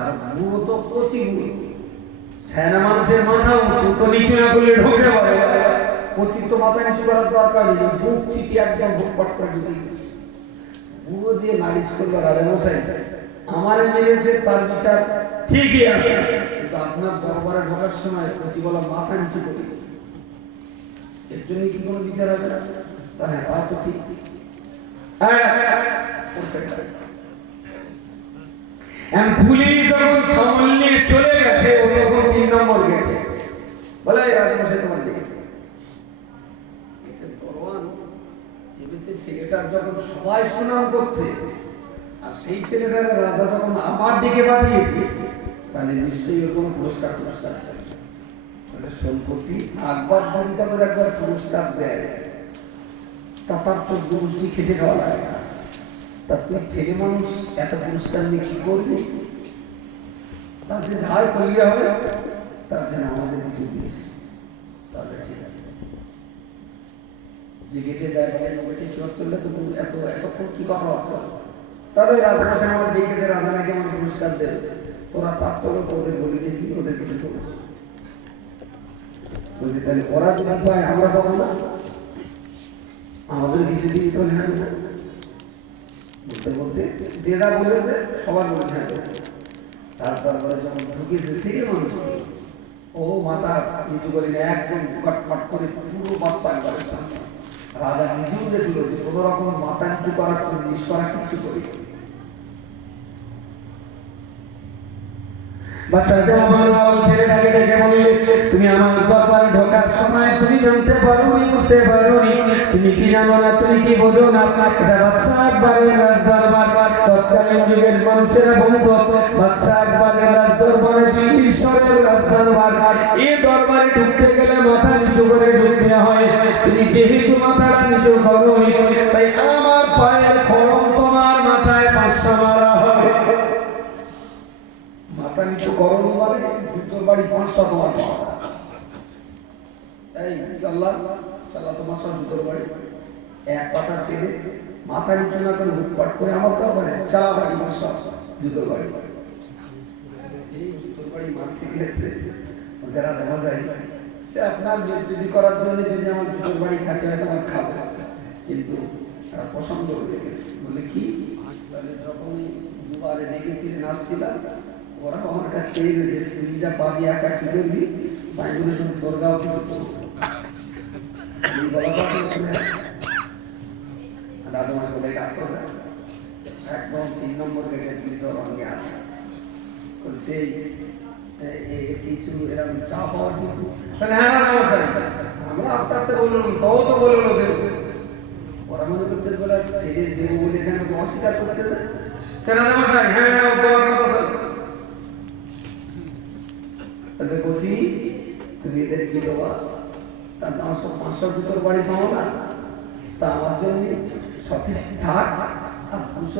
আর বুড়ো তো কচি বুড়ো, সেনা মানুষের মাথা উঁচু, তো নিচু না করলে ঢুকতে পারে। কচি তো মাথা নিচু করার দরকার নেই, বুক চিপি একদম ভুটপাট করে ঢুকে গেছে। বুড়ো যে নালিশ করলো রাজামশাই আমারে মেরেছে, তার বিচার ঠিকই আছে, কিন্তু আপনার দরবারে ঢোকার সময় কচি বলা মাথা নিচু করে, এর জন্য কি কোনো বিচার হবে না? তাহলে তা তো ঠিক। পুলিশ যখন সামল নিয়ে চলে গেছে, ও তখন 3 নম্বর গেটে বলে রাজামশাই তোমার দেখেছি। এটা দরওয়ান ভেবেছে ছেলেটার যখন সবাই সুনাম করছে, আর সেই ছেলেটার রাজা যখন আমার দিকে পাঠিয়েছে, তাহলে নিশ্চয়ই ওর কোনো পুরস্কার শোনকচি আকবর যদি তারপর একবার পুরস্কার দেয়, তা তার 14 গোষ্ঠী খেটে খাওয়া লাগে না। তা তুই ছেলে মানুষ এত পুরস্কার নিয়ে কি করবি? তার যে যাই করলে হবে, তার যেন আমাদের কিছু দিস, তাহলে ঠিক আছে। যে গেটে যায় বলে গেটে চোর চললে তো এতক্ষণ কি কথা হচ্ছে? তবে রাজামশাই আমার দেখেছে রাজা নাকি আমার পুরস্কার দেবে, তোরা চার চলো তো ওদের বলে দিয়েছি, ওদের কিছু করবো বলছি। তাহলে ওরা যদি পায় আমরা পাবো না, আমাদের কিছু দিন তো হ্যাঁ বলতে বলতে যে যা বলেছে সবার বলেছে হ্যাঁ। রাজদরবারে যখন ঢুকেছে সেই মানুষ ও মাথা নিচু করে একদম কটপট করে পুরো বাদশা আকবরের সামনে রাজা নিজেও দেখল যে কোনো রকম মাথা নিচু করা নিচ করা কিছু করি। বাচ্চাটা আমার ওই ছেলেটাকে ডেকে বললে, তুমি আমার দরবারে ঢোকার সময় তুমি জানতে পারোনি, বুঝতে পারোনি, তুমি কি জানো না, তুমি কি বোঝো না, এটা বাদশা আকবরের রাজদরবার। তৎকালীন যুগের মানুষেরা বলতো বাদশা আকবরের রাজদরবারে দিল্লির শহরের রাজদরবার, এই দরবারে ঢুকতে গেলে মাথা নিচু করে ঢুকতে হয়। তুমি যেহেতু মাথাটা নিচু করোনি, তাই আমার পায়ের খড়ম তোমার মাথায় 500 মারা হবে। মাথা নিচু করোনি মানে জুতোর বাড়ি 500 তোমার পাওয়া। এই আল্লাহ চালা তোমার সব জুতোর বাড়ি, এক কথা ছেড়ে মাথা নিচু না করে হুটপাট করে আমার দরবারে চালা বাড়ি 500 জুতোর বাড়ি। সেই জুতোর বাড়ি মারতে গেছে, যারা দেখা যায় সে আপনার যদি করার জন্য যদি আমার জুতোর বাড়ি খাতে হয় আমার খাবো, কিন্তু একটা পছন্দ হয়ে গেছে। বলে কি, তাহলে যখনই দুবারে ডেকেছিলেন আসছিলাম, ওরা আমার কাছে চেয়ে যে তুই যা পাবি একা কি করবি, তাই বলে তুমি তোর গাও কিছু করবো। রাজমাস বলে ডাক করবে একদম 3 নম্বর গেটের ভিতর অঙ্গে আছে, বলছে কিছু এরকম চা পাওয়ার কিছু। হ্যাঁ আমরা আস্তে আস্তে বললাম, তো বললো দেব। ওরা মনে করতে বলে ছেড়ে দেবো বলে এখানে অস্বীকার করতে যায়। বলছি তুমি এদের কি দেবা, তার আমার সব 500 জুতোর বাড়ি পাবো না, তা আমার জন্য সতেজ থাক আর 200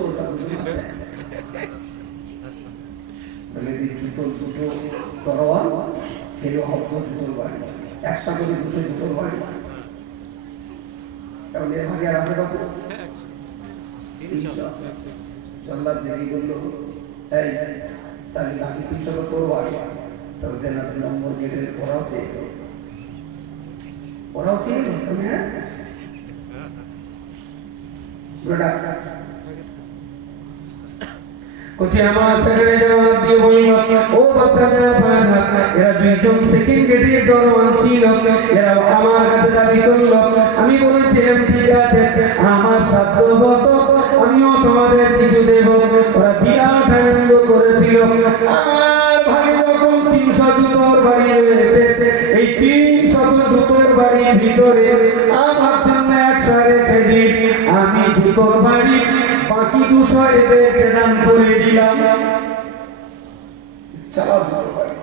জুতোর দুটো তরোয়াল খেলো হতো জুতোর বাড়ি, 100 করে 200 জুতোর বাড়ি। কারণ এর ভাগে আর আছে কত? 300। জল্লাদ দেরি করলো, এই তাহলে বাকি 300 তো তোর বাড়ি। তবে জেনা 2 নম্বর গেটের ওরাও চেয়েছে, হ্যাঁ कुछ আমার সেখানে জবাব দিয়ে বলল, ও বাচ্চাটা পানা, এরা 2 জন সেকেন্ড গেটের দরওয়ান ছিল, এরা আমার কাছে দাবি করলো। আমি বলেছিলাম ঠিক আছে, আমার সাধ্যমত আমিও তোমাদের কিছু দেব। ওরা বিরাট আনন্দ করেছিল। আমার ভাই যখন 300 জুতোর বাড়ি রয়েছে, এই 300 জুতোর বাড়ির ভিতরে আমার জন্য 100 রেখে দিন, আমি জুতোর বাড়ি বাকি 200 এদেরকে দান করে দিলাম। চালা জুতোর বাড়ি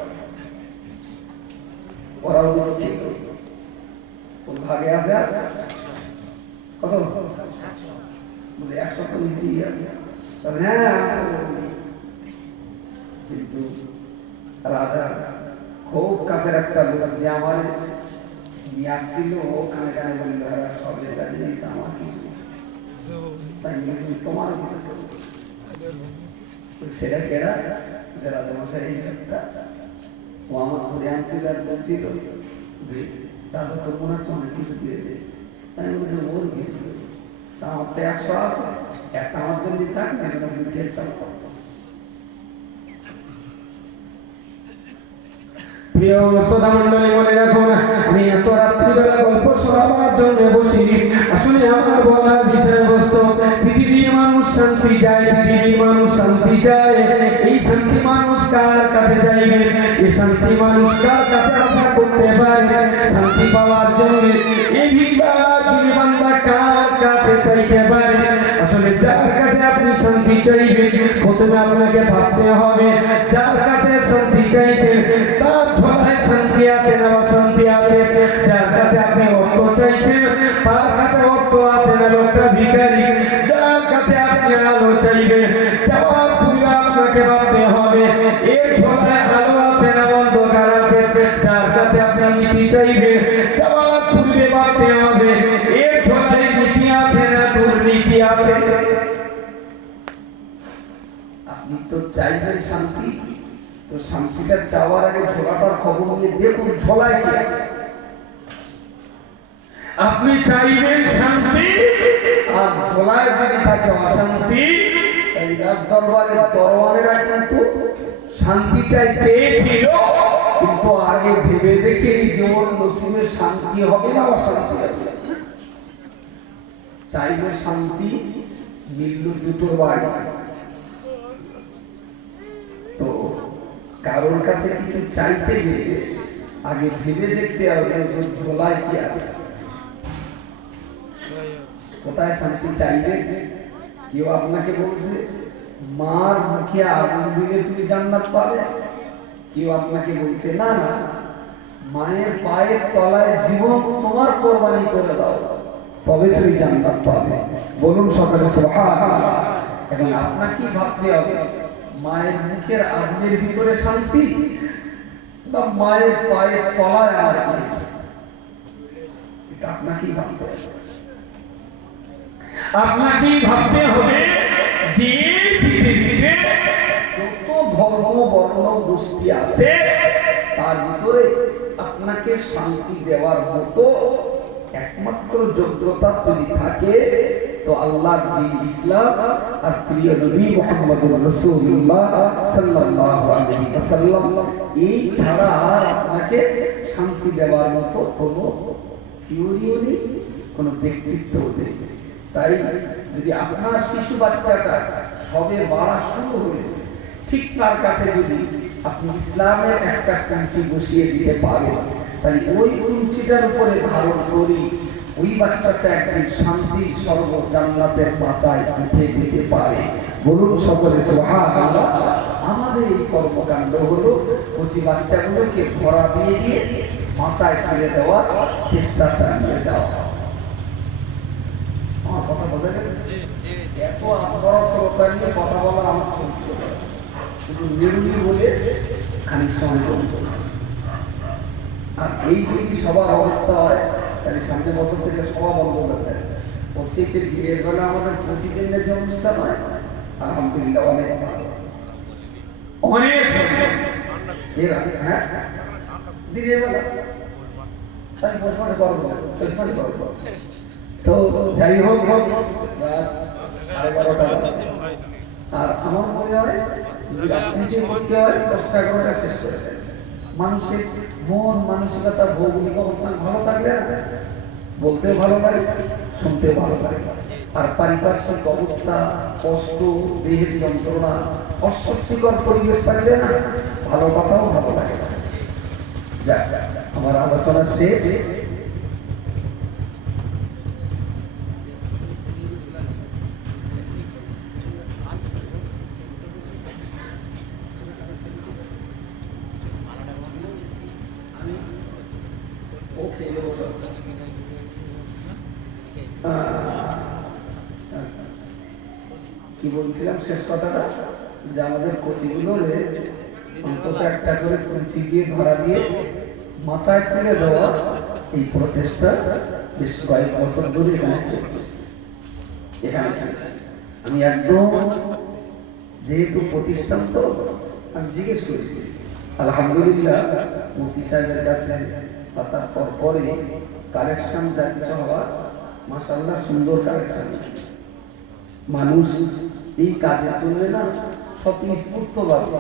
ওরাও বলো ঠিক ওর ভাগে আছে কত বলে 100 তো দিতেই হবে। হ্যাঁ কিন্তু রাজা খুব কাছের একটা লোক যে আমার নিয়ে আসছিল, ও কানে কানে বলল এরা সব জায়গায় জিনিস আমার কিছু তাই কিছু তোমার কিছু সেটা কেরা যে রাজামশাই এই একটা ও আমার ঘুরে আনছিল আর বলছিল যে রাজা তোর মনে হচ্ছে অনেক কিছু দিয়ে দে। আমি বলছি ওর কিছু তা আমার তো 100 আছে, একটা আমার জন্য থাক না মিটের চাল। প্রিয় শ্রোতা মণ্ডলী, মনে রাখো না, আমি এত রাত্রিবেলা গল্প শোনাবার জন্য বসিনি। আসলে আমার বলার বিষয়বস্তু পৃথিবীর মানুষ শান্তি চায়, পৃথিবীর মানুষ শান্তি চায়। এই শান্তি মানুষ কার কাছে চাইবে? এই শান্তি মানুষ কার কাছে আশা করতে পারে? শান্তি পাওয়ার জন্য এই ভিখারি বান্দা কার কাছে চাইতে পারে? আসলে যার কাছে আপনি শান্তি চাইবেন, প্রথমে আপনাকে ভাবতে হবে যার কাছে শান্তি চাইছেন তার ঝোলায় শান্তি আছে না অশান্তি আছে। যার কাছে আপনি অর্থ চাইছেন তার কাছে অর্থ আছে না লোকটা ভিখারি। যার কাছে আপনি আলো চাইবেন, যাওয়ার পূর্বে আপনাকে ভাবতে হবে এর ঝোলায় আলো আছে না অন্ধকার আছে। যার কাছে আপনি নীতি চাইবেন, যাওয়ার পূর্বে ভাবতে হবে এর ঝোলায় নীতি আছে না দুর্নীতি আছে। আপনি তো চাইবেন শান্তি, তো শান্তিটা চাওয়ার আগে ঝোলাটার খবর নিয়ে দেখুন ঝোলায় কি আছে। আপনি চাইবেন শান্তি আর ঝোলায় যদি থাকে অশান্তি, এই রাজ দরবারের দরবারেরা কিন্তু শান্তিটাই চেয়েছিল, কিন্তু আগে ভেবে দেখে এই জীবন নসিবে শান্তি হবে না অশান্তি হবে। চাইল শান্তি, মিলল জুতোর বাড়ি। তো কারোর কাছে কিছু চাইতে গেলে আগে ভেবে দেখতে হবে ঝোলায় কি আছে, কোথায় শান্তি চাইবে। কেউ আপনাকে বলছে মার মুখে আগুন দিলে তুমি জান্নাত পাবে, কেউ আপনাকে বলছে না না মায়ের পায়ের তলায় জীবন তোমার কোরবানি করে দাও তবে তুমি জান্নাত পাবে। বলুন সকালে সুবহানাল্লাহ। এখন আপনাকে ভাবতে হবে মায়ের মুখের আগুনের ভিতরে শান্তি না মায়ের পায়ের তলায় আমার পেয়েছে, এটা আপনাকেই ভাবতে হবে। আপনাকেই ভাবতে হবে যে পৃথিবীতে যত ধর্ম বর্ণ গোষ্ঠী আছে তার ভিতরে আপনাকে শান্তি দেওয়ার মতো একমাত্র যোগ্যতা যদি থাকে তো আল্লাহর দ্বীন ইসলাম আর প্রিয় নবী মুহাম্মদুর রাসূলুল্লাহ সাল্লাল্লাহু আলাইহি ওয়াসাল্লাম, এই ছাড়া আর আপনাকে শান্তি দেওয়ার মতো কোনো থিওরিও নেই, কোনো ব্যক্তিত্বও নেই। তাই যদি আপনার শিশু বাচ্চাটা সবে বাড়া শুরু হয়েছে, ঠিক তার কাছে যদি আপনি ইসলামের একটা কুঞ্চি বসিয়ে দিতে পারেন, তাহলে ওই কুঞ্চিটার উপরে ধারণ করি ওই বাচ্চাটা একদিন শান্তির স্বর্গ জান্নাতের বাঁচায় উঠে যেতে পারে। বলুন সকলে সুবহানাল্লাহ। আমাদের এই কর্মকাণ্ড হলো কচি বাচ্চাগুলোকে ধরা দিয়ে দিয়ে বাঁচায় ফিরে দেওয়ার চেষ্টা চালিয়ে যাওয়া। আমার কথা বোঝা গেছে? এত বড় শ্রোতা নিয়ে কথা বলা আমার চলতে পারে, শুধু নিরুলি বলে খানিক সময় চলতে। আর এই যদি সবার অবস্থা হয় তাহলে সামনের বছর থেকে সভা বন্ধ করে দেয়। প্রত্যেকের দিনের বেলা আমাদের 25 দিনের যে অনুষ্ঠান হয় আলহামদুলিল্লাহ অনেক ভালো, অনেক এরা হ্যাঁ দিনের বেলা আমি বসে বসে করবো, চোখ মাসে করবো। তো যাই হোক রাত 11:30 আর আমার মনে হয় যদি রাত্রি যে করতে হয় 10টা-11টা শেষ করে দেয়। মানুষের মন মানসিকতা ভৌগোলিক অবস্থান ভালো থাকলে না বলতেও ভালো লাগে, শুনতেও ভালো লাগে। আর পারিপার্শ্বিক অবস্থা, কষ্ট, দেহের যন্ত্রণা, অস্বস্তিকর পরিবেশ থাকলে না ভালো কথাও ভালো লাগে না। যাক আমার আলোচনা শেষ। কি বলছিলাম শেষ কথাটা, যে আমাদের কোচিগুলোরে অন্তত একটা করে কুচি দিয়ে ধরা দিয়ে মাথায় তুলে দেওয়া, এই প্রচেষ্টা বেশ কয়েক বছর ধরে এখানে চলছে। আমি একদম যেহেতু প্রতিষ্ঠান তো আমি জিজ্ঞেস করেছি, আলহামদুলিল্লাহ মুফতি সাহেবের কাছে বা তারপর পরে কালেকশন যা কিছু হওয়ার মাশাআল্লাহ সুন্দর কালেকশন। মানুষ এই কাজের জন্য না স্বতঃস্ফূর্তভাবে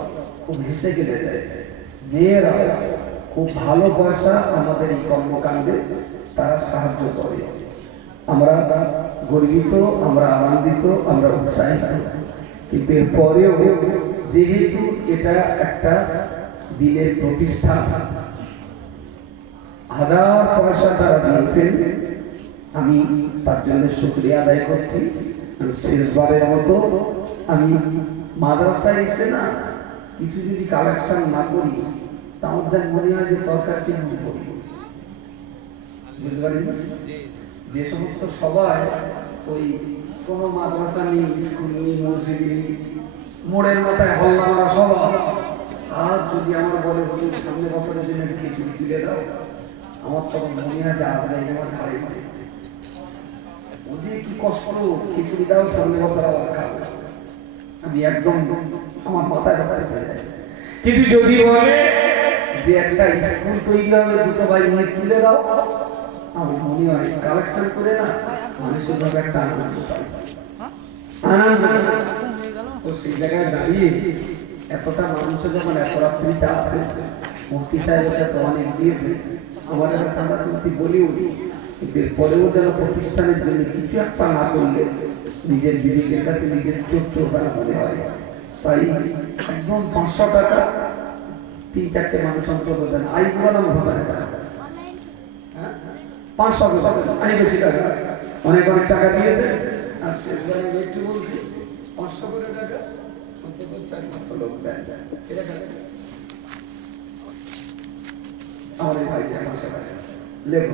খুব হেসে গেলে দেয়। মেয়েরা খুব ভালো পয়সা আমাদের এই কর্মকাণ্ডে তারা সাহায্য করে। আমরা গর্বিত, আমরা আনন্দিত, আমরা উৎসাহিত। কিন্তু এরপরেও যেহেতু এটা একটা দিনের প্রতিষ্ঠান, হাজার পয়সা তারা দিয়েছেন, আমি তার জন্য শুকরিয়া আদায় করছি। আমি শেষবারের মতো আমি মাদ্রাসায় এসে না কিছু যদি কালেকশন না করি তা আমার যা মনে হয় যে দরকার কি আমি করি। বুঝতে পারি যে সমস্ত সবাই ওই কোনো মাদ্রাসা নেই, স্কুল নেই, মসজিদ নেই, মোড়ের মাথায় হল্লা মারা সভা, আর যদি আমার বলে হুজুর সামনে বছরের জন্য খিচুড়ি তুলে দাও, আমার তখন মনে হয় যে আজরাইল আমার ঘাড়ে উঠেছে। ও যে কি কষ্ট, খিচুড়ি দাও সামনে বছর আবার খাবো। আমি একদম আমার মাথায় ব্যাপারে ফেলে যায়। কিন্তু যদি বলে যে একটা স্কুল তৈরি হবে, দুটো ভাই ইট তুলে দাও, আমার মনে হয় কালেকশন করে না মানুষের ভাবে একটা আনন্দ পাই। আনন্দ তো সেই জায়গায় দাঁড়িয়ে এতটা মানুষের যখন এত রাত্রিটা আছে, মুফতি সাহেবের কাছে অনেক দিয়েছে, আমার একটা চাঁদা তুলতে বলেও কিন্তু এরপরেও যেন প্রতিষ্ঠানের জন্য কিছু একটা না করলে নিজের বিবেকের কাছে নিজের চোখ চোখানা মনে হয়। তাই একদম 500 টাকা 3-4টে মানুষ অন্তত দেন। আইগুলো নাম ঘোষণা করা 500 টাকা আমি বেশি টাকা অনেক অনেক টাকা দিয়েছে। আর শেষবারে আমি একটু বলছি 500 করে টাকা অন্তত 4-5টা লোক দেয়। এটা আমাদের ভাই আমার সাথে লেখো